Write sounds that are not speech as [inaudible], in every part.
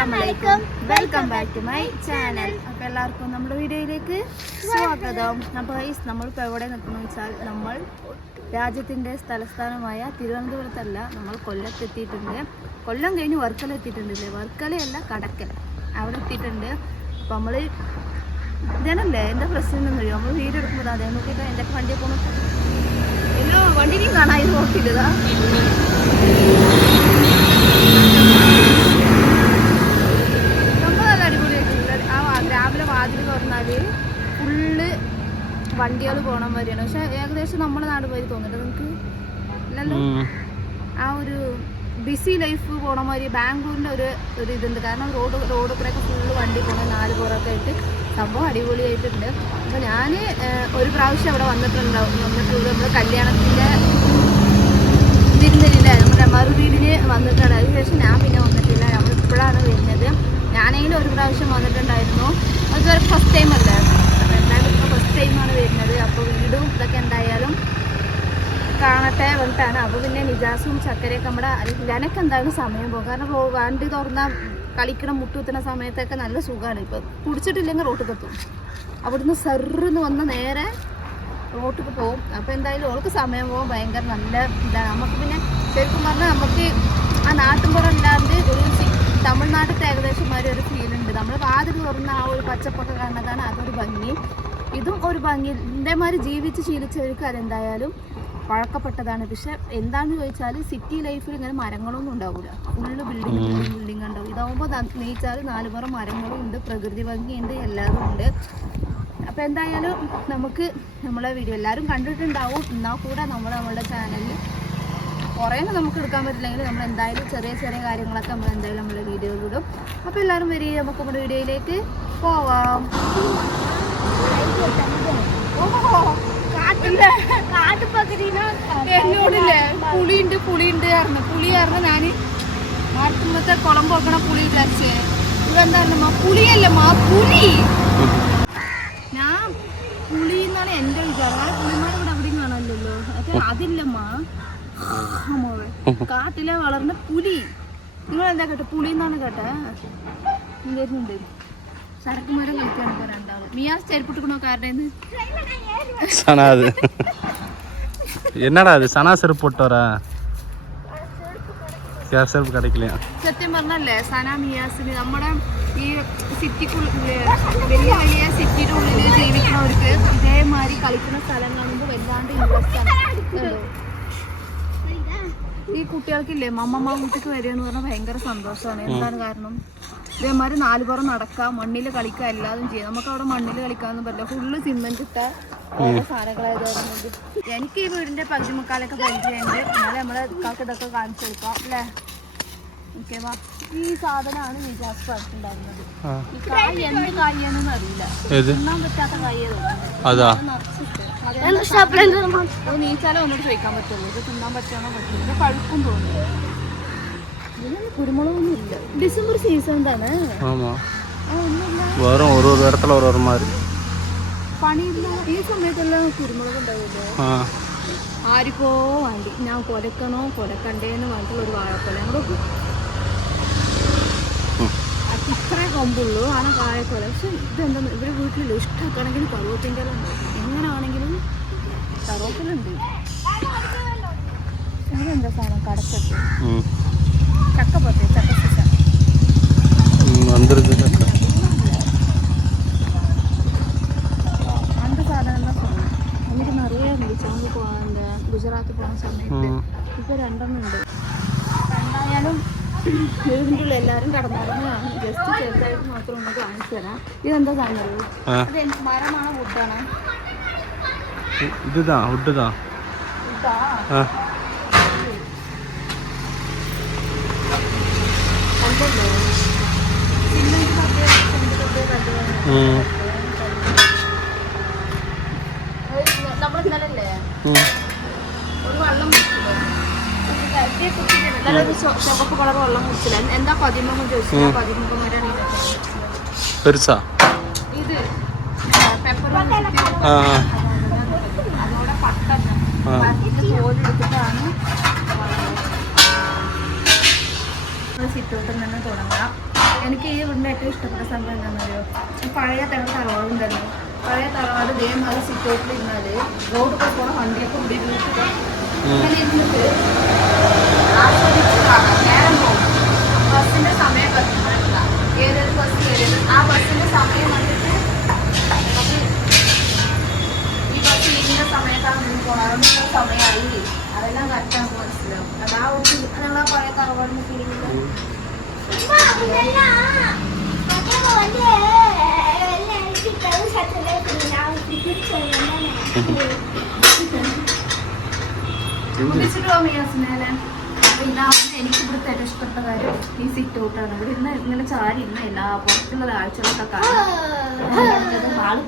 Welcome back to my channel അപ്പോൾ എല്ലാവർക്കും നമ്മുടെ വീഡിയോയിലേക്ക് സ്വാഗതം. അപ്പോൾ നമ്മൾ നമ്മളിപ്പോൾ എവിടെ നിൽക്കുന്നു വെച്ചാൽ നമ്മൾ രാജ്യത്തിന്റെ തലസ്ഥാനമായ തിരുവനന്തപുരത്തല്ല നമ്മൾ കൊല്ലത്തെത്തിയിട്ടുണ്ട്. കൊല്ലം കഴിഞ്ഞ് വർക്കല എത്തിയിട്ടുണ്ടല്ലേ? വർക്കലയല്ല കടക്കൽ. അവിടെ എത്തിയിട്ടുണ്ട്. അപ്പോൾ നമ്മൾ ഞാനല്ലേ എന്താ പ്രശ്നം എന്ന് അറിയോ? നമ്മൾ വീഡിയോ എടുക്കുമ്പോൾ അതേ നോക്കിയിട്ട് എന്റെ വണ്ടിയെ പോകുന്നു എല്ലോ വണ്ടിനെയും കാണാൻ ഇത് നോക്കിയില്ലതാ സംഭവം നല്ല അടിപൊളിയായിട്ടുണ്ട് ആ വാ- രാവിലെ തുറന്നാൽ ഫുള്ള് വണ്ടികൾ പോകണം വരെയാണ് പക്ഷെ ഏകദേശം നമ്മുടെ നാട് പോയി തോന്നുന്നുണ്ട് നമുക്ക് ഇല്ലല്ലോ. ആ ഒരു ബിസി ലൈഫ് പോണ മാതിരി ബാംഗ്ലൂരിന്റെ ഒരു ഒരു ഇതുണ്ട്. കാരണം റോഡ് റോഡ് കൂടെയൊക്കെ ഫുള്ള് വണ്ടി പോകണം നാല് പുറമൊക്കെ ആയിട്ട് സംഭവം അടിപൊളിയായിട്ടുണ്ട്. അപ്പോൾ ഞാൻ ഒരു പ്രാവശ്യം അവിടെ വന്നിട്ടുണ്ടാവും വന്നിട്ടുള്ളത് നമ്മുടെ കല്യാണത്തിന്റെ തിരുനെല്ലില്ല നമ്മുടെ മറുവീടിന് വന്നിട്ടുണ്ട് അതിനുശേഷം ഞാൻ പിന്നെ വന്നിട്ടില്ല. നമ്മൾ ഇപ്പോഴാണ് വരുന്നത്. ഞാനെങ്കിലും ഒരു പ്രാവശ്യം വന്നിട്ടുണ്ടായിരുന്നു. അതൊരു ഫസ്റ്റ് ടൈം അല്ലായിരുന്നു അപ്പോൾ എന്തായാലും ഇപ്പോൾ ഫസ്റ്റ് ടൈമാണ് വരുന്നത്. അപ്പോൾ വീടും ഇതൊക്കെ എന്തായാലും കാണട്ടെ പറഞ്ഞിട്ടാണ്. അപ്പോൾ പിന്നെ നിജാസും ചക്കരയൊക്കെ നമ്മുടെ ഇല്ലാനൊക്കെ എന്തായാലും സമയം പോകും കാരണം വണ്ടി തുറന്നാൽ കളിക്കണം മുട്ടുകുത്തുന്ന സമയത്തൊക്കെ നല്ല സുഖമാണ് ഇപ്പോൾ കുടിച്ചിട്ടില്ലെങ്കിൽ റോട്ടിൽ എത്തും അവിടുന്ന് സെറിന്ന് വന്ന നേരെ റോട്ടിൽ പോകും. അപ്പോൾ എന്തായാലും ഓൾക്ക് സമയം പോകും. ഭയങ്കര നല്ല ഇതാണ്. നമുക്ക് പിന്നെ ശരിക്കും പറഞ്ഞാൽ നമുക്ക് ആ നാട്ടിൻപുറം ഇല്ലാണ്ട് ഒരു തമിഴ്നാട്ടിലത്തെ ഒരു ഫീൽ ഉണ്ട്. നമ്മൾ വാതിൽ തുറന്ന ആ ഒരു പച്ചപ്പൊക്കെ കാണുന്നതാണ് അതൊരു ഭംഗി. ഇതും ഒരു ഭംഗി. ഇതേമാതിരി ജീവിച്ച് ശീലിച്ചവർക്ക് അതെന്തായാലും പഴക്കപ്പെട്ടതാണ്. പക്ഷെ എന്താണെന്ന് ചോദിച്ചാൽ സിറ്റി ലൈഫിൽ ഇങ്ങനെ മരങ്ങളൊന്നും ഉണ്ടാവില്ല ഫുള്ള് ബിൽഡിംഗ് ബിൽഡിംഗ് ബിൽഡിംഗ് ഉണ്ടാവും. ഇതാവുമ്പോൾ നീച്ചാൽ നാലുപുറം മരങ്ങളും ഉണ്ട് പ്രകൃതി ഭംഗിയുണ്ട് എല്ലാതും ഉണ്ട്. അപ്പോൾ എന്തായാലും നമുക്ക് നമ്മളെ വീഡിയോ എല്ലാവരും കണ്ടിട്ടുണ്ടാവും. എന്നാൽ കൂടെ നമ്മൾ നമ്മുടെ ചാനലിൽ കുറേ നമുക്ക് എടുക്കാൻ പറ്റില്ലെങ്കിൽ നമ്മൾ എന്തായാലും ചെറിയ ചെറിയ കാര്യങ്ങളൊക്കെ നമ്മൾ എന്തായാലും നമ്മുടെ വീഡിയോയിലിടും അപ്പോൾ എല്ലാവരും വരിക നമുക്ക് നമ്മുടെ വീഡിയോയിലേക്ക് പോവാം. എന്നോടില്ലേ? പുളിയുണ്ട് പുളിയുണ്ട് ആയിരുന്നു. പുളി കാരണം ഞാൻ മാറ്റുമ്പോഴത്തെ കുളമ്പ് വെക്കണ പുളി വിചാരിച്ചേ. ഇതെന്താ പുളിയല്ലമ്മ പുലി ഞാൻ പുളി? എന്നാണ് എന്റെ വിചാരം. ആ പുളിമാർ ഇവിടെ അവിടെയും കാണാനില്ലല്ലോ. അത് അതില്ലമ്മ കാട്ടിലെ വളർന്ന പുലി നിങ്ങൾ എന്താ കേട്ടെ പുളി എന്നാണ് കേട്ടെ വരുന്നുണ്ട് സരക്കുമരം കളിക്കാണ് ഇപ്പൊ രണ്ടാള് മിയാസ് ചെരുപ്പിട്ടുക്കണോ കാരുടെ சனா அது என்னடா அது சனா செருப்பு போட்டு வர யார் செருப்பு கிடைக்கலையா സത്യം പറഞ്ഞല്ലേ സന മിയാസിന് നമ്മുടെ ഈ സിറ്റിക്കുള്ളിൽ വലിയ വലിയ സിറ്റിയുടെ ഉള്ളിൽ ജീവിക്കുന്നവർക്ക് ഇതേമാതിരി കളിക്കുന്ന സ്ഥലം കാണുമ്പോൾ വല്ലാണ്ട് ഇൻട്രസ്റ്റ് ആണ് കണ്ടോ? ഈ കുട്ടികൾക്കില്ലേ മമ്മമ്മ വീട്ടിക്ക് വരിക എന്ന് പറഞ്ഞാൽ ഭയങ്കര സന്തോഷമാണ്. എന്താണ് കാരണം? ഇതേമാതിരി നാലു പുറം നടക്കാം മണ്ണിൽ കളിക്കുക എല്ലാതും ചെയ്യാം. നമുക്ക് അവിടെ മണ്ണിൽ കളിക്കാന്ന് പറ്റില്ല. ഫുള്ള് സിമെന്റ് ഇട്ട ഓരോ എനിക്ക് ഈ വീടിന്റെ പകുതി മുക്കാലൊക്കെ പരിചയമുണ്ട് എന്നാലും നമ്മളെ ഇക്കാക്ക് ഇതൊക്കെ കാണിച്ചു കൊടുക്കാം അല്ലേ? ഓക്കെ വാ. ഈ സാധനമാണ് വിജാസ് പറഞ്ഞിട്ടുണ്ടായിരുന്നത്. ഈ കായ് എന്ത് കായാണെന്ന് അറിയില്ല. തിന്നാൻ പറ്റാത്ത കായ അതാ. നീച്ചാലേ തോന്നുന്നു. ഇല്ല. ഡിസംബർ സീസൺ ഓരോ തരത്തിലുള്ള ഓരോരുമാര്. ഈ ആർക്കോ വണ്ടി. ഞാൻ കൊലക്കണോ കൊലക്കണ്ടേന്ന് പറഞ്ഞിട്ടുള്ള ഒരു വാഴക്കൊല. ഇത്ര കമ്പുള്ളൂ ആ കായക്കൊല പക്ഷെ ഇതെന്താ ഇവരെ വീട്ടിലുള്ളൂ ഇഷ്ടമാക്കുകയാണെങ്കിൽ കറുവത്തിൻ്റെ ഉണ്ട് എങ്ങനെയാണെങ്കിലും കറുവത്തിലുണ്ട് ഇതെന്താ സാധനം കടച്ചത് ചക്കപ്പത്ത് ചക്ക സീസ അന്തരത്തിൽ എനിക്ക് നിറയെ വിളിച്ചാൽ പോകാനുണ്ട് ഗുജറാത്തിൽ പോകുന്ന സമയത്ത് ഇപ്പൊ രണ്ടെണ്ണം ഉണ്ട് രണ്ടായാലും വീടിൻ്റെ എല്ലാവരും കടന്നിറങ്ങി ജസ്റ്റ് ചെറുതായിട്ട് മാത്രം ഒന്ന് കാണിച്ചു തരാം ഇതെന്താ സാധനം മരമാണ് വുഡാണ് ഇതാ വുഡാ നമ്മളിന്നലല്ലേ ചുവപ്പ് കളർ വെള്ളം കുടിച്ചില്ല. എന്താ പതിമുഖം ചോദിച്ചു പതിമുഖം ഇത് പെപ്പർ അതോടെ പട്ട തോലെടുത്തിട്ടാണ് സിറ്റൗട്ടിൽ നിന്ന് തുടങ്ങാം. എനിക്ക് ഈ വീടിന്റെ ഏറ്റവും ഇഷ്ടപ്പെട്ട സംഭവം എന്താണെന്നറിയോ? പഴയ തരം തറവാടുണ്ടല്ലോ പഴയ തറവാട് ഇതേമാതിരി സിറ്റൗട്ടിൽ ഇരുന്നാൽ റോഡ് പോകണ വണ്ടിയൊക്കെ ഇവിടെ ഇരുന്നിട്ട് അങ്ങനെ ഇരുന്നിട്ട് [laughs] ആസ്വദിച്ച് കാണാം നേരം പോകും ബസ്സിന്റെ സമയം കത്തില്ല ഏതൊരു ബസ് കയറിയത് ആ ബസ്സിന്റെ സമയം കണ്ടിട്ട് ഈ ബസ് ഇന്ന സമയത്താണ് നിന്ന് പോകണം ഇത്ര സമയമായി അതെല്ലാം കറക്റ്റ് നമുക്ക് മനസ്സിലാവും അതാ ഒരു നമ്മളാ പഴയ തറവാടിന് ഫീലിംഗ് കുടിച്ചിട്ട് പോകാൻ യാസിനേലെ അപ്പൊ ഇതാണ് എനിക്ക് ഇവിടുത്തെ ഏറ്റവും ഇഷ്ടപ്പെട്ട കാര്യം ഈ സിറ്റ് ഔട്ടാണ് ഇവിടെ ഇന്ന് ഇങ്ങനെ ചാരി ഇന്ന് എല്ലാ പുറത്തുള്ള കാഴ്ചകളൊക്കെ കാണാം.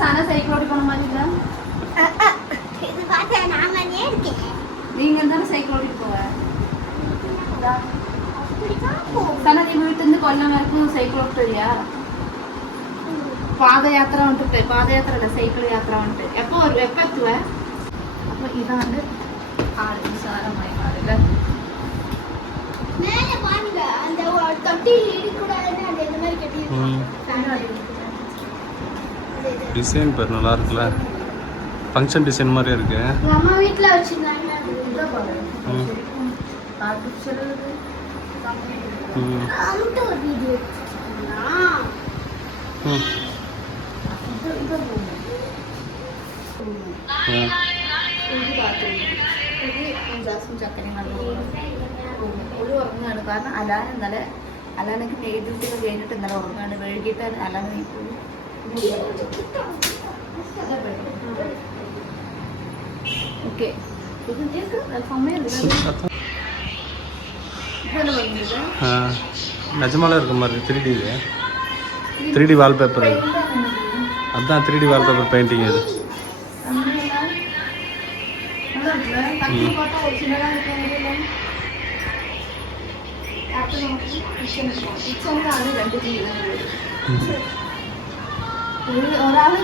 സാധനം സൈക്കിൾ ഓടിക്കണം ഓടി പോവാ. பாதயாத்திர வந்துட்டு பாதயாத்திர இல்லை சைக்கிள் யாத்திரை வந்துட்டு. எப்போ ஒரு வெப்பத்தில் அப்போ இதான் வந்து ஆறு விசாரமாய் பாருங்க டிசைன் பேர் நல்லா இருக்குல்ல. ஃபங்க்ஷன் டிசைன் மாதிரி இருக்கு. அம்மா வீட்ல வச்சிருந்தாங்க. அது வீடியோ ഒരു ഉറങ്ങാണ് കാരണം അലാൻ ഇന്നലെ അലാനക്ക് നൈറ്റ് ഡ്യൂട്ടി ഒക്കെ കഴിഞ്ഞിട്ട് ഇന്നലെ ഉറങ്ങാണ് വൈകിട്ട് അലാൻ നീക്കും ഓക്കെ സമയം ഇതല്ലേ പറഞ്ഞത് ஆ, நிஜமாலே இருக்க மாதிரி த்ரீ டி இது த்ரீ டி வால்பேப்பர் அது அதுதான் த்ரீ டி வால்பேப்பர் பெயிண்டிங் இது ഒരാള്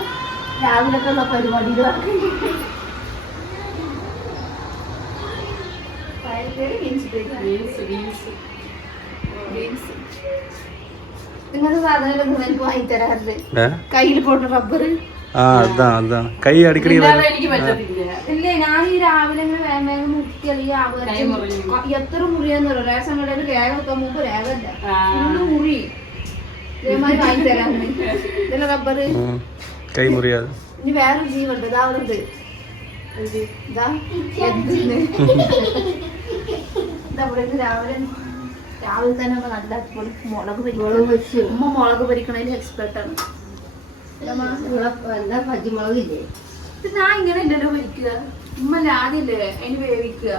രാവിലത്തെ ഉള്ള പരിപാടികളൊക്കെ ഇങ്ങനത്തെ സാധനങ്ങളൊന്നും എനിക്ക് വാങ്ങി ആ അതാ അതാ. കൈ അടിക്കടി ഇല്ലേ ഞാൻ ഈ രാവിലെ ഇങ്ങനെ വേഗം വേഗം മുട്ടി അല്ലെങ്കിൽ എത്ര മുറിയാന്ന് പറയും റേഷൻ കടയിൽ രേഖ വെക്കാൻ മുമ്പ് രേഖ ഇല്ല മുറി. ഇതേമാതിരി വാങ്ങി തരാൻ [laughs] ഇതല്ല റബ്ബർ കൈ മുറിയാതെ. ഇനി വേറെ ജീവുണ്ട്. ഇതാ അവിടെ ഇതാ [laughs] രാവിലെ രാവിലെ തന്നെ നല്ല അടിപൊളി മുളക് പൊരിക്കും. ഉമ്മ മുളക് പൊരിക്കണതിൽ എക്സ്പെർട്ട് ആണ്. പച്ചമുളകില്ലേ ഞാൻ ഇങ്ങനെ അല്ലല്ലോ പൊരിക്കുക. ഉമ്മ ആദ്യല്ലേ അതിന് വേവിക്കുക.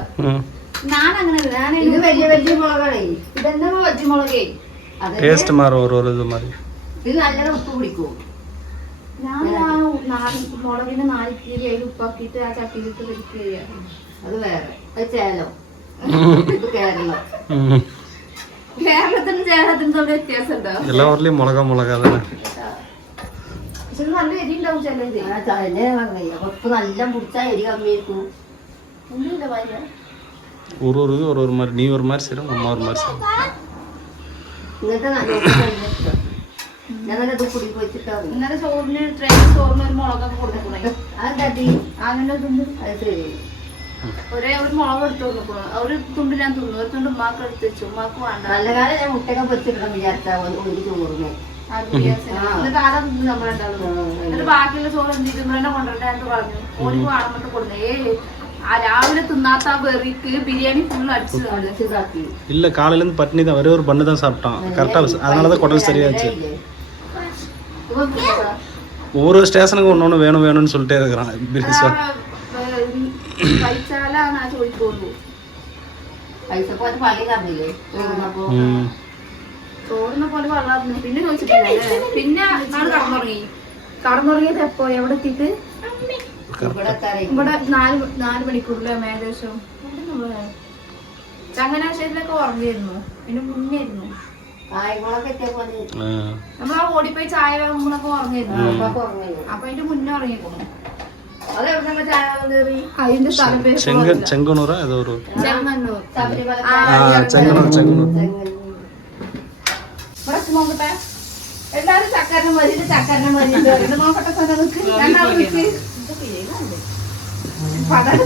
ഞാൻ അങ്ങനെ ഞാൻ ഇത് നല്ല ഉപ്പ് ഞാൻ ആ ചട്ടിയിലിട്ട് അത് വേറെ. അത് [laughs] കേരളം. കേരളത്തിനും കേരളത്തിനും തമ്മിൽ വ്യത്യാസം ഉണ്ടോ எல்லா ஊர்லேயும் மிளகா மிளகா தானே പക്ഷെ ഇത് നല്ല എരി ഉണ്ടാവും ചിലത് ആ ചതന്നെ പറഞ്ഞില്ല ഉപ്പ് നല്ല പിടിച്ചാൽ എരി കമ്മിയായിരിക്കും ഒന്നുമില്ല ഭാര്യ ஒரு ஒரு இது ஒரு ஒரு மாதிரி நீ ஒரு மாதிரி செய்கிறோம் அம்மா ஒரு மாதிரி செய்கிறோம் ഇങ്ങനത്തെ നല്ല ഉപ്പ് കഴിഞ്ഞിട്ട് ഞാൻ നല്ല ഇത് കുടി വെച്ചിട്ടാണ് ഇന്നലെ ചോറിന് ട്രെയിൻ ചോറിന് ഒരു മുളകൊക്കെ കൊടുക്കണേ അതെന്താ അങ്ങനെ തുണ്ട് അത് ശരി ഒരേ ഒരു മുളക് എടുത്ത് കൊടുക്കണം ഒരു തുണ്ട് ഞാൻ തിന്നു ഒരു തുണ്ട് ഉമ്മാക്ക് എടുത്ത് വെച്ചു ഉമ്മാക്ക് വേണ്ട നല്ല കാലം ഞാൻ മുട്ടയൊക്കെ പൊച്ചിടണം വിചാരിച്ചാ ഒരു ചോറിന് ആ ബിരിയാണി. എന്നിട്ട് ആരാ തിന്ന് നമ്മളുണ്ടാവുന്നത് എന്നിട്ട് ബാക്കിയുള്ള ചോറ് എന്ത് ചെയ്തു ഇമ്മളെന്നെ കൊണ്ടുവരണ്ടാന്ന് പറഞ്ഞു ഓടിക്ക് വേണമെന്നിട്ട് കൊടുന്നു ഏ ആ രാവിലെ തിന്നാത്ത ആ ബെറിക്ക് ബിരിയാണി ഫുൾ അടിച്ചു അടിച്ച് ഇതാക്കി இல்லை காலையிலேருந்து பட்னி தான் ஒரே ஒரு பண்ணு தான் சாப்பிட்டான் கரெக்டாக அதனால தான் குடல் சரியாச்சு ஒவ்வொரு ஸ்டேஷனுக்கும் ஒன்று ஒன்று வேணும் வேணும்னு சொல்லிட்டே இருக்கிறான் பிரியாணி കഴിച്ചാലാണ് ആ ചോദിക്കുള്ളൂ പൈസ പോയിട്ട് പള്ളി കറന്നില്ലേ ചോറുന്നപ്പോ? ம் ചോറിനെ പോലെ വളർന്നു പിന്നെ ചോദിച്ചിട്ടില്ല? പിന്നെ കടന്നുറങ്ങി. കടന്നുറങ്ങിയത് എപ്പോ? എവിടെ എത്തിയിട്ട്? ഇവിടെ നാല് നാല് മണിക്കൂറിലെ ഏകദേശം? ചങ്ങനാശ്ശേരിയിലൊക്കെ ഉറങ്ങിയിരുന്നു. പിന്നെ മുന്നായിരുന്നു. നമ്മളാ ഓടിപ്പോയി ചായ വാങ്ങുമ്പോഴൊക്കെ ഉറങ്ങിയിരുന്നു. അപ്പൊ അതിന്റെ മുന്നേ ഉറങ്ങിക്കുന്നു ചെങ്ക ചെങ്കണൂറാ ഏതോ ഒരു ചെങ്ങണൂർ എല്ലാരും ചക്കരനെ ചക്കരനെ നോക്കട്ടെ സാറേ. രണ്ടാമത്. പടം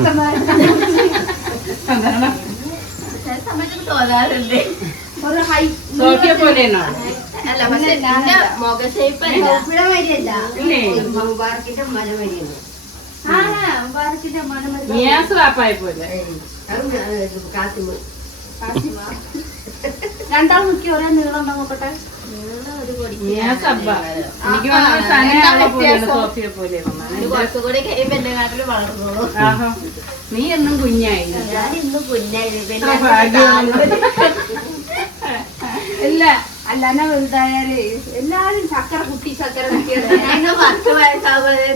തോന്നാറുണ്ട്. ഒരു ഹൈ പോലെയാണോ? അല്ല പക്ഷെ മുഖ ഷേപ്പ് അല്ല വരിയല്ല. മല വരിയാണ്. രണ്ടാളും നിക്കി ഒരേ നീളം ഉണ്ടോ നോക്കട്ടെ? നീ എന്നും കുഞ്ഞായി ഞാൻ ഇന്ന് കുഞ്ഞായി. ഇല്ല. അല്ലാതെ വലുതായാലേ എല്ലാരും ചക്കര കുട്ടി ചക്കര കുട്ടിയാണ് പത്ത് വയസ്സാകുമ്പോഴേ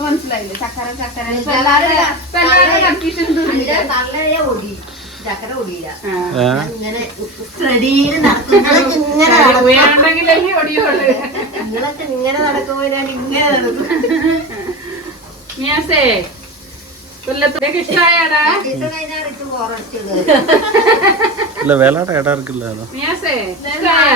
മനസ്സിലായില്ലേ? ചക്കര ചക്കര ചക്കര ഓടിയില്ല ഏ? ഇങ്ങനെ നിങ്ങളൊക്കെ ഇങ്ങനെ നടക്കുമ്പോ ഞാൻ ഇങ്ങനെ നടക്കും. നിയാസേ കൊല്ലത്തേക്ക് ഇഷ്ടായാടാ ഇത് കഴിഞ്ഞാൽ എനിക്ക് ബോറടിച്ചത് இல்ல விளையாட இடம் இருக்குல்ல அதான் നിയാസേ ഇഷ്ടായ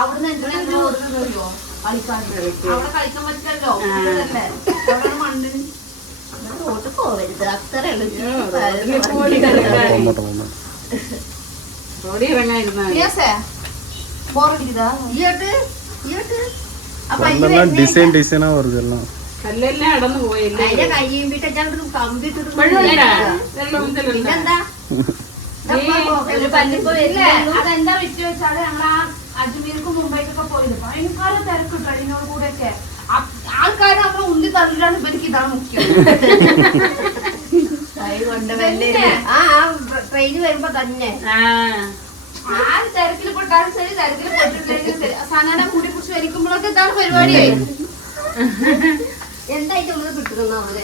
അവിടുന്ന് എന്തിനാ ഓടുന്നതറിയോ കളിക്കാൻ അവിടെ കളിക്കാൻ പറ്റില്ലല്ലോ ഇതല്ലേ? അവിടെ മണ്ണിന് റോട്ട് പോവരുത് അത്ര ഓടി കളിക്കാൻ போக மாட்டோம் ഓടി ഇറങ്ങായിരുന്നാ യെസേ ബോറടിക്കുതാ ഇയ്യോട്ട് ഇയ്യോട്ട് അപ്പൊ எல்லாம் டிசைன் டிசைனா வருது எல்லாம் കല്ലെല്ലാം അടന്നു പോയില്ലേ അതിന്റെ കയ്യും വിട്ട് ഞാൻ കമ്പ്യൂട്ടർ ഇപ്പോഴും വെള്ളം പിന്നെന്താ? അതെന്താ വിറ്റ് വെച്ചാൽ ഞങ്ങൾ ആ അജ്മീർക്ക് മുംബൈക്കൊക്കെ പോയത്. ഭയങ്കര തിരക്ക് ട്രെയിനോട് കൂടെ ഒക്കെ ആൾക്കാർ നമ്മളെ ഉള്ളി തള്ളിലാണ് ഇവർക്ക് ഇതാണ് മുഖ്യം. ആ ട്രെയിൻ വരുമ്പോ തന്നെ. ആ. തിരക്കിൽ പെട്ടാലും ശരി തിരക്കിൽ പെട്ടിട്ടില്ലെങ്കിലും ശരി. സനാന മുടി പിടിച്ച് വരിക്കുമ്പോഴൊക്കെ ഇതാണ് പരിപാടി. എന്തായിട്ട് ഉള്ളത് കിട്ടുന്ന അവർ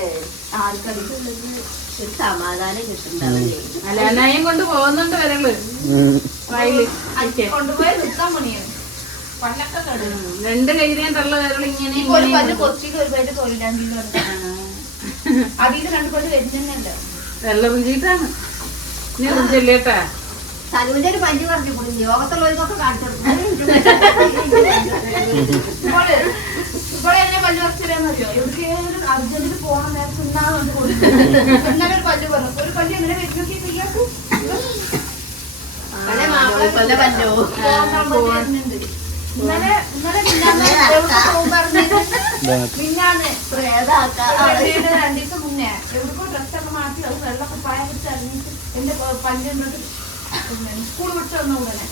ആൾക്കാർക്ക് ഒരു സമാധാനം കിട്ടുന്നുണ്ടാവില്ലേ അലാനായും കൊണ്ട് പോകുന്നുണ്ട് വയൽ കൊണ്ടുപോയി നിർത്താൻ പണിയാണ്. രണ്ട് കൈരെയും തള്ള വിരൽ ഇങ്ങനെ ഇപ്പൊ ഒരു പല്ല് കൊച്ചിക്ക് ഒരു പല്ല് തൊഴിലാണ്ടിയിൽ അതിൽ രണ്ട് പല്ല് വരുന്നല്ലേ വെള്ള രുചിയിട്ടാണ് ഇനി രുചില്ലേട്ടാ സനുവിന്റെ ഒരു പഞ്ച് പറഞ്ഞു യോഗത്തുള്ളവർക്കൊക്കെ കാണിച്ചു ഇവിടെ [laughs] ഇവിടെ എങ്ങനെ പല്ല് പറിച്ചറിയാന്നറിയോ എവിടേലും അർജന്റിന് പോണ നേരത്തെ തിന്നാൻ കൊണ്ട് കൊടുക്കും ഇന്നലെ ഒരു പല്ല് പറഞ്ഞു. ഒരു പല്ല് എങ്ങനെ വരുന്നൊക്കെ ഇയാൾക്ക്? ഇന്നലെ ഇന്നലെ മിന്നാന്ന് രണ്ടു ദിവസം മുന്നേ. എവിടെക്കോ ഡ്രസ്സൊക്കെ മാറ്റി അത് വെള്ളമൊക്കെ പായ പിടിച്ച് അറിഞ്ഞിട്ട് എന്റെ പല്ല് സ്കൂൾ വിട്ട് വന്ന ഉടനെ.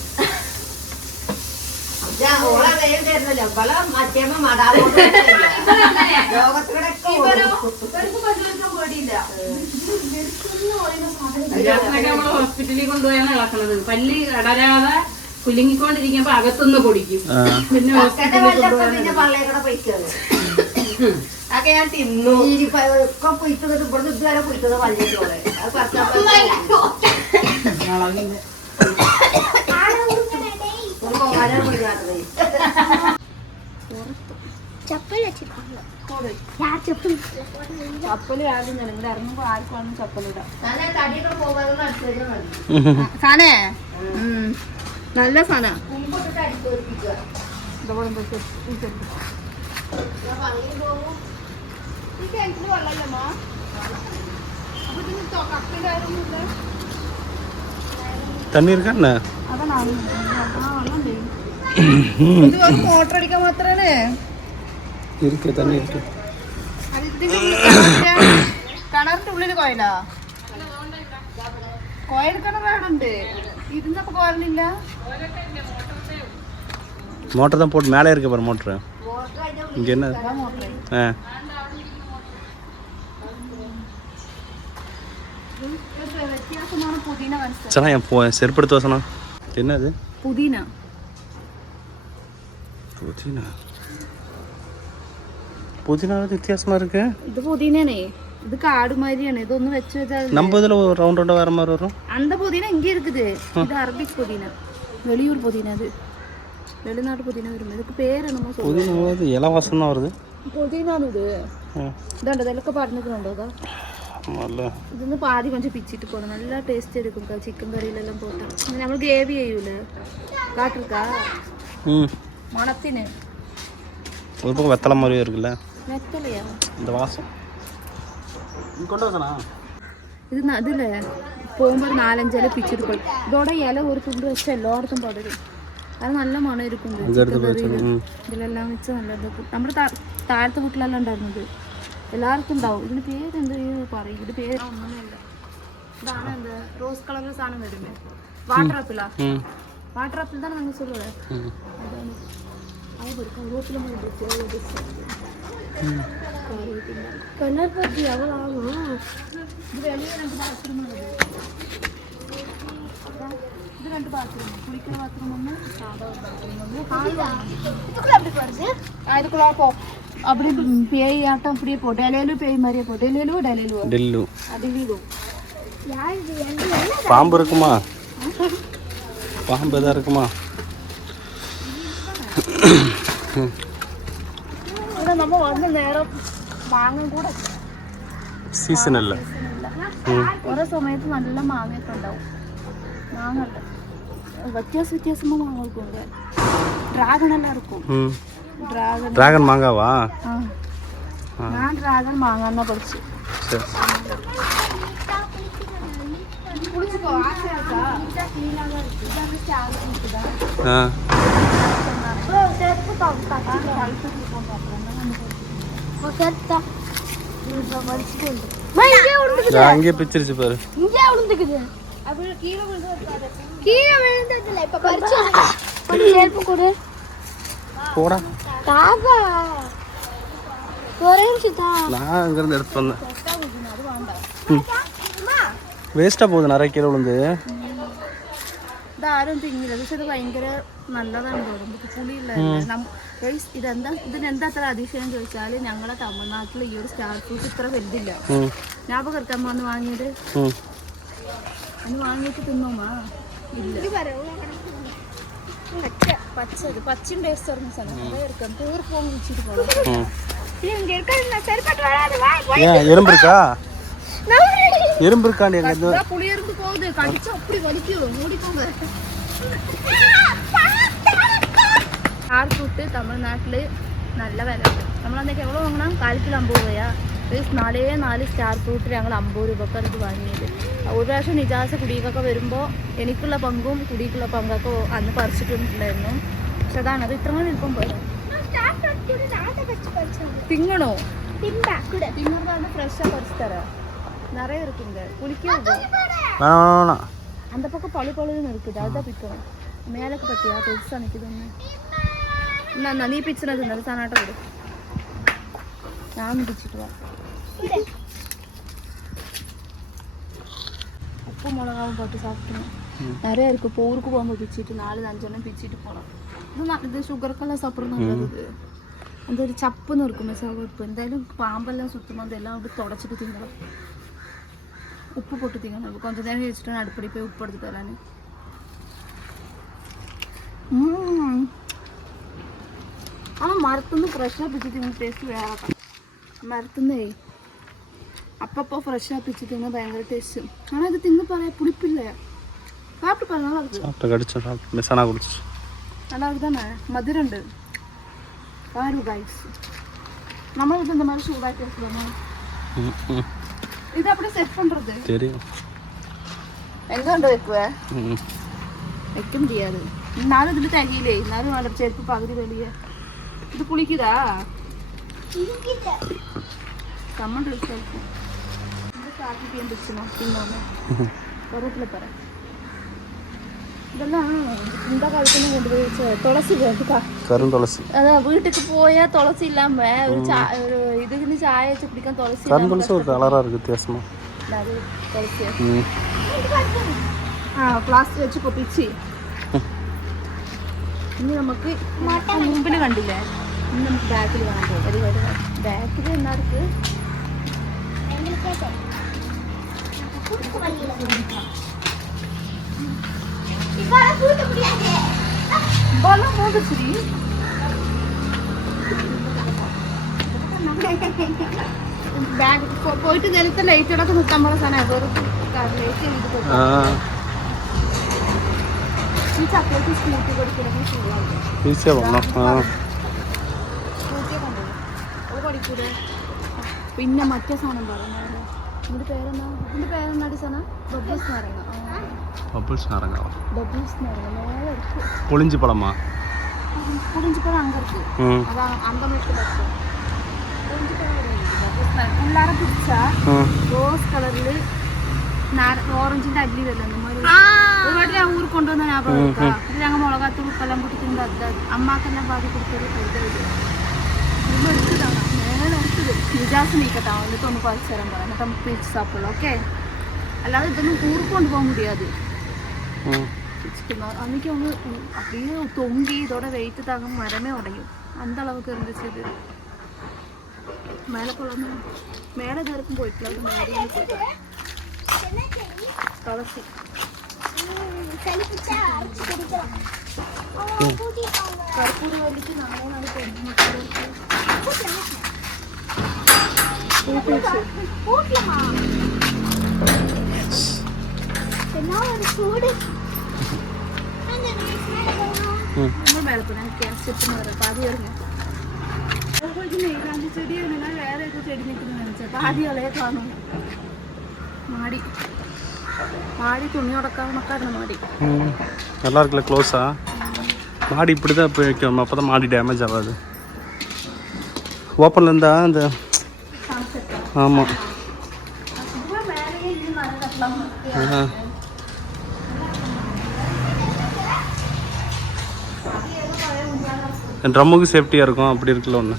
ഹോസ്പിറ്റലിൽ കൊണ്ടുപോയാണ് ഇളക്കണത് പല്ല് അടരാതെ കുലുങ്ങിക്കൊണ്ടിരിക്കുമ്പോ അകത്തുനിന്ന് പൊടിക്കും. പിന്നെ ഹോസ്പിറ്റലിൽ കൊണ്ടുപോകാൻ അതൊക്കെ ഞാൻ തിന്നു. ഒക്കെ പൊയ്ക്കുന്നത് ഇവിടുന്ന് ഇതുവരെ പൊയ്ക്കുന്നത് പള്ളിയോടെ അത് പത്താം ചപ്പൽ ആദ്യം ഞാൻ ഇവിടെ ഇറങ്ങുമ്പോ ആർക്കും ചപ്പലിടാം സാനേ നല്ല കിണറ്റിൽ വെള്ളമില്ലമ്മ അപ്പൊ കപ്പിന്റെ കാര്യമൊന്നുമില്ല தண்ணி இருக்கா என்ன അതാണ് ആ വെള്ളം ചെയ്യും ഇത് വെറും മോട്ടർ അടിക്കാൻ മാത്രാണ് இருக்கு தண்ணி இருக்கு അത് ഇതിന്റെ ഉള്ളിൽ കിണറിന്റെ- കിണറിന്റെ ഉള്ളില് കോയലാ കോയൽ കിണർ അവിടെ ഉണ്ട് ഇരുന്നൊക്കെ പോരലില്ല மோட்டர் தான் போட்டு மேலே இருக்கு பாரு மோட்ரு இங்கே என்ன അതാ മോട്ടർ ஆ வித்தியாசமான புதினா வந்து சனா என் போ செருப்படுத்து வசனா என்னது? புதினா. புதினா? புதினா வித்தியாசமா இருக்கு. இது புதினே இது காடு மாதிரியான இது ஒண்ணு வெச்சு வச்சா நம்ம இதுல ஒரு ரவுண்ட் ரவுண்டா வர மாதிரி வரும். அந்த புதினா இங்க இருக்குது. இது அரபிக் புதினா. வெளியூர் புதினா அது. வெளிநாட்டு புதினா வரும். இதுக்கு பேர் என்னமோ புதினா இலவசம் வருது. புதினா இது இதாண்டது எல்லாம் பாருன்னு ഇതൊന്ന് പാതി കൊഞ്ചം പിച്ചിട്ട് പോകണം നല്ല ടേസ്റ്റ് എടുക്കും ചിക്കൻ കറിയിലെല്ലാം പോട്ട് നമ്മൾ ഗ്രേവി ചെയ്യൂലേ കാട്ടിൽക്കാ ம் മണത്തിന് ஒரு பக்கம் வெத்தலை மாதிரியே இருக்குல்ல മെത്തലയാ இந்த வாசம் கொண்டு வசனா ഇത് ന- ഇതില്ലേ പോകുമ്പോൾ നാലഞ്ചില പിച്ചിട്ട് പോയി ഇതോടെ ഇല ഒരു തുണ്ട് വെച്ച് എല്ലായിടത്തും പടരും അത് നല്ല മണം ഇരിക്കും ഇത്. இங்கே எடுத்து போய் ചിക്കൻ வச்சு ம் ഇതിലെല്ലാം വെച്ച് നല്ലത് നമ്മുടെ താ- താഴത്തെ വീട്ടിലെല്ലാം ഉണ്ടായിരുന്നത് എല്ലാവർക്കും ഉണ്ടാവും ഇതിന് പേര് എന്ത് പറയും ഇത് പേര് ഒന്നുമില്ല ഇതാണ് എന്ത് റോസ് കളറിൽ സാധനം വരുന്നേ വാട്ടർ ആപ്പിളാ വാട്ടർ ആപ്പിൾ തന്നെ നിങ്ങൾ ചൊല്ലുന്നത് അതാണ് അത് ഒരു കറിവേപ്പില കണ്ണർ പറ്റി അവളാണോ ഇത് വെളിയിൽ നമുക്ക് ഇത് രണ്ട് ബാത്റൂം കുളിക്കുന്ന ബാത്റൂം ഒന്ന് സാധാ ബാത്റൂം ഒന്ന് இதுக்குள்ள எப்படி போறது அதுக்குள்ள போ அப்படி பேய் ஆட்டம் அப்படியே போ டெலையிலு பேய் மாதிரியே போ டெலையிலு டெலையிலு டெல்லு அடிவிடும் யார் இது எந்த என்ன பாம்பு இருக்குமா பாம்பு எதா இருக்குமா ഇവിടെ നമ്മ വന്ന നേരം മാങ്ങ കൂടെ சீசன் இல்லை ഓരോ സമയത്ത് നല്ല മാങ്ങയൊക്കെ ഉണ്ടാവും മാങ്ങ வித்தியாச வித்தியாசமாக மாங்காய் இருக்கும். டிராகன் எல்லாம் இருக்கும் ட்ராகன் டிராகன் மாங்காவா நான் டிராகன் மாங்காய் படிச்சு ஆ. அங்கே பிச்சிருச்சு பாரு. இங்கே விழுந்துக்குது கீழே விழுந்ததுல இப்ப பறிச்சு கொஞ்சம் ஹெல்ப் ഇതാരും തിങ്ങില്ല പക്ഷെ ഇത് ഭയങ്കര നല്ലതാണ് തോന്നുന്നു പുളിയില്ല ഇതെന്താ ഇതിനെന്താ അതിശയം ചോദിച്ചാൽ ഞങ്ങളെ തമിഴ്നാട്ടിൽ ഈ ഒരു സ്റ്റാർ ഫ്രൂട്ട് ഇത്ര വലുതില്ല ഞാൻ ഇപ്പൊ കിടക്കാൻ വാങ്ങിയത് ம் അന്ന് വാങ്ങിയിട്ട് തിന്നോമാ ഇല്ല പച്ചത് പച്ചയും ടേസ്റ്റ് പറഞ്ഞ സാധനം അതേ ഇരിക്കാം തീർപ്പം വിളിച്ചിട്ട് പോകാം ம் இங்க இருக்கிறது சரிப்பட்டு வராது வா ஏன் எறும்பு இருக்கா எறும்பு இருக்காண்டி எங்க இருந்து പുളിയെറുമ്പ് പോകുന്നത് കടിച്ച അപ്പടി വലിക്കുള്ളൂ മൂടിപ്പോങ്ക സ്റ്റാർ ഫ്രൂട്ട് തമിഴ്നാട്ടില് നല്ല വില ഉണ്ട് നമ്മളന്നേക്ക് എവിടെ വാങ്ങണം കാൽ പ്ലീസ് നാലേ നാല് സ്റ്റാർ ഫ്രൂട്ട് ഞങ്ങൾ അമ്പത് രൂപക്ക് അത് വാങ്ങിയത്. ഒരു പ്രാവശ്യം നിജാസ് കുടിക്കൊക്കെ വരുമ്പോൾ എനിക്കുള്ള പങ്കും കുടിക്കുള്ള പങ്കൊക്കെ അന്ന് പറിച്ചിട്ടുണ്ടായിരുന്നു. പക്ഷെ അതാണ് അത് ഇത്ര മണി നിൽക്കും പോലെ തിങ്ങണോ തിങ്ങണതാണ് ഫ്രഷാണ് പറിച്ചു തരാം നിറയെ ഇരിക്കുന്നുണ്ട്. കുളിക്കാൻ நானும் பிச்சுட்டு வா உப்பு மிளகாவும் போட்டு சாப்பிட்டோம் நிறைய இருக்கு இப்போ ஊருக்கு போகும்போது பிச்சுட்டு நாலு அஞ்செண்ணம் பிச்சுட்டு போகலாம் ഇത് ന- ഇത് ഷുഗർക്കെല്ലാം സാപ്പിടുന്ന നല്ലത് എന്താ ഒരു ചപ്പെന്ന് ഇരിക്കും ചവപ്പ് എന്തായാലും പാമ്പെല്ലാം സുത്തുമ്പോൾ അതെല്ലാം അവിടെ തുടച്ചിട്ട് തിന്നണം ഉപ്പ് പൊട്ടി തിന്നണം കൊഞ്ച നേരം കഴിച്ചിട്ടാണ് അടുപ്പടി പോയി ഉപ്പ് എടുത്ത് തരാൻ ആ മരത്തുനിന്ന് ഫ്രഷാ പിച്ച് തിന്ന ടേസ്റ്റ് വേറെ മരത്തുനിന്നേ അപ്പപ്പോ ഫ്രഷാ പിച്ച് തിന്ന ഭയങ്കര ടേസ്റ്റ് ஆனால் ഇത് തിന്ന് പറയാ പുളിപ്പില്ലേ சாப்பிட்டு பாரு நல்லா இருக்கு சாப்பிட்டு கடிச்சேன் சாப்பிட்டு மிஸ்ஸானா குடிச்சு நல்லா இருக்குதானே மதுரம் உண்டு பாரு கைஸ் நம்ம இது இந்த மாதிரி சூடாக்கி வச்சுக்கலாமா ம் ம் இது அப்படியே செட் பண்றது தெரியும் எங்க கொண்டு வைக்குவ ம் வைக்க முடியாது நானும் இதுல தகையிலே இருந்தாலும் நல்ல செருப்பு பகுதி வெளியே இது புளிக்குதா കമ്മണ്ട് തുളസി അതാ വീട്ടിക്ക് പോയാ തുളസി ഇല്ലാമ ഒരു ഇതിന് ചായ വെച്ച് കുടിക്കാൻ തുളസി കളറാ വ്യത്യാസമാ തുളസി വെച്ച് കൊപ്പിച്ച് ഇനി നമുക്ക് മുമ്പിൽ കണ്ടില്ലേ? ഇനി നമുക്ക് ബാക്കിൽ വേണം ഒരു ഒരു ബാക്കിൽ എന്നവർക്ക് ബാഗ് പോയിട്ട് നേരത്തെ ലൈറ്റ് ഇടാത്ത കുത്താൻ പോലെ സാധനം അതോടെ ലൈറ്റ് ചെയ്തിട്ട് ഈ ചക്കോട്ട് സ്കൂട്ടി കൊടുക്കണമെങ്കിൽ അത് പഠിക്കൂലേ പിന്നെ മറ്റേ സാധനം പറയുന്നത് ഇതിന്റെ പേരെന്താ? ഇതിന്റെ പേരെന്താടി സാധനം ബബ്ബൂസ് എന്ന് പറയുന്നത് ബബിൾസ് ഇറങ്ങാം ബബ്ബൂസ് എന്ന് പറയുന്നത് മേലെ എടുക്കും പൊളിഞ്ചു പഴമാ കുടിഞ്ചിപ്പഴം അങ്കർക്ക്. ഉം. അതാണ് അന്തം വിട്ട് ബസ് പിള്ളേരെ പിടിച്ചാ ഉം. റോസ് കളറിൽ ഓറഞ്ചിന്റെ അല്ലി വരുന്നത് ഒരുപാട് ഞാൻ ഊർ കൊണ്ടുവന്ന ഞാൻ കൊടുക്കാം. ഇത് ഞങ്ങൾ മുളകാത്ത ഉപ്പെല്ലാം കുടിക്കുന്നത് അത് അമ്മാക്കെല്ലാം പാതി കൊടുത്തത് വെറുതെ വിടുക ഇത് എടുത്തതാണ് മേലെ എടുത്തത് നിജാസ് നീക്കട്ടാ എന്നിട്ട് ഒന്ന് പറിച്ചു തരാൻ പറയാം എന്നിട്ട് നമുക്ക് പിരിച്ച് സാപ്പിടുള്ളൂ ഓക്കെ അല്ലാതെ ഇതൊന്നും ഊർ കൊണ്ടുപോകാൻ മുടിയാത് ഉം. അന്നേക്ക് ഒന്ന് அப்படியே தொங்கி இதோட வெயிட் தாங்க மரமே உடையும் அந்த அளவுக்கு இருந்துச்சு இது மேலே குழம்பு மேலே இது வரைக்கும் போயிட்டு அது மேலே போயிட்டு துளசி சளி பிடிச்சா அரைச்சு குடிக்கலாம் அவங்க கூட்டிட்டாங்க கற்பூர வலிக்கு நானே நாள் கொஞ்சம் கூட்டலமா என்ன ஒரு சூடு அந்த நேரத்துல போனோம். നമ്മൾ മേലെ പോയി ഞാൻ ഗ്യാസ് എത്തുന്ന പറയാം പാതി ഇറങ്ങി നെയ്യാണ്ടി ചെടി എന്നാൽ വേറെ ഏതോ ചെടി നിൽക്കുന്ന വെച്ചാൽ പാതി ഇളയെ കാണും മാടി மாடி துணி உடக்காம மாடி ம். நல்லா இருக்குல்ல க்ளோஸா மாடி இப்படி தான் இப்போ வைக்கணும் அப்போ தான் மாடி டேமேஜ் ஆகாது ஓப்பனில் இருந்தா அந்த ஆமாம் ட்ரம்முக்கு சேஃப்டியாக இருக்கும். அப்படி இருக்குல்ல ஒன்று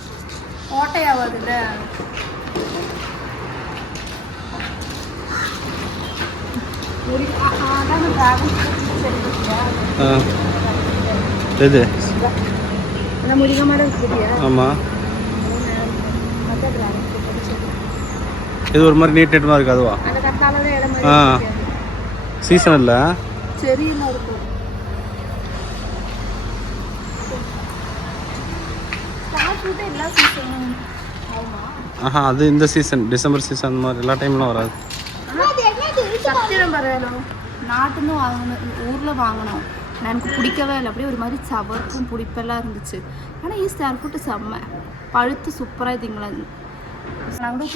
இது ஆமாம் இது ஒரு மாதிரி நீட் நீட்டமாக இருக்குது அதுவா? ஆ. சீசன் இல்லை? ஆஹா அது இந்த சீசன் டிசம்பர் சீசன் அந்த மாதிரி எல்லா டைம்லாம் வராது. நாட்டுன்னு வாங்கணும் ஊரில் வாங்கினோம் நான் எனக்கு பிடிக்கவே இல்லை. அப்படியே ஒரு மாதிரி சவர்க்கும் பிடிப்பெல்லாம் இருந்துச்சு. ஆனால் ஈஸ்ட் ஃபுட்டு செம்ம. பழுத்து சூப்பராக இதுங்களா நான் கூட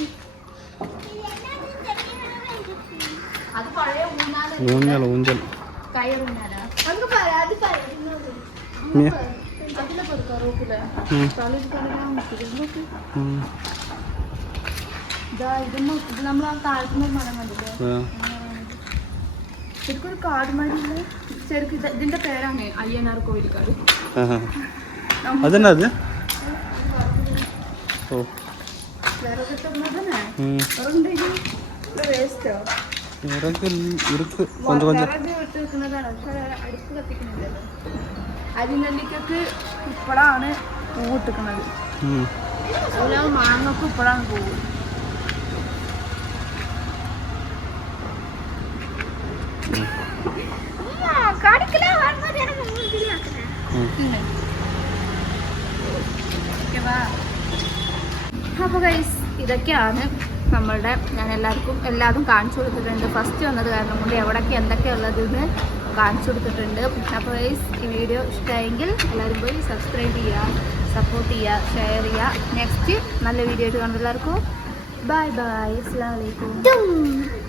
ഊഞ്ഞൽ ഊഞ്ഞൽ ഇതിന്റെ പേരാണ് അയ്യനാർ കോവിൽക്കാട് അതന്നെ അത്? ഓ. വിറക് ഇറുക്ക് കൊഞ്ചം കൊഞ്ചം അരിനെല്ലിക്കൊക്കെ ഇപ്പോഴാണ് പൂവിട്ടിക്കുന്നത് മാങ്ങക്ക് ഇപ്പോഴാണ് പൂവ് കടിക്കില്ല അപ്പോൾ ഗൈസ് ഇതൊക്കെയാണ് നമ്മളുടെ ഞാൻ എല്ലാവർക്കും എല്ലാതും കാണിച്ചു കൊടുത്തിട്ടുണ്ട്. ഫസ്റ്റ് വന്നത് കാരണം കൊണ്ട് എവിടെയൊക്കെ എന്തൊക്കെയുള്ളതെന്ന് കാണിച്ചു കൊടുത്തിട്ടുണ്ട്. അപ്പോൾ ഗൈസ് ഈ വീഡിയോ ഇഷ്ടമായെങ്കിൽ എല്ലാവരും പോയി സബ്സ്ക്രൈബ് ചെയ്യുക സപ്പോർട്ട് ചെയ്യുക ഷെയർ ചെയ്യുക. നെക്സ്റ്റ് നല്ല വീഡിയോ ആയിട്ട് കാണുന്ന എല്ലാവർക്കും. ബൈ ബൈ അസ്സാം വലൈക്കും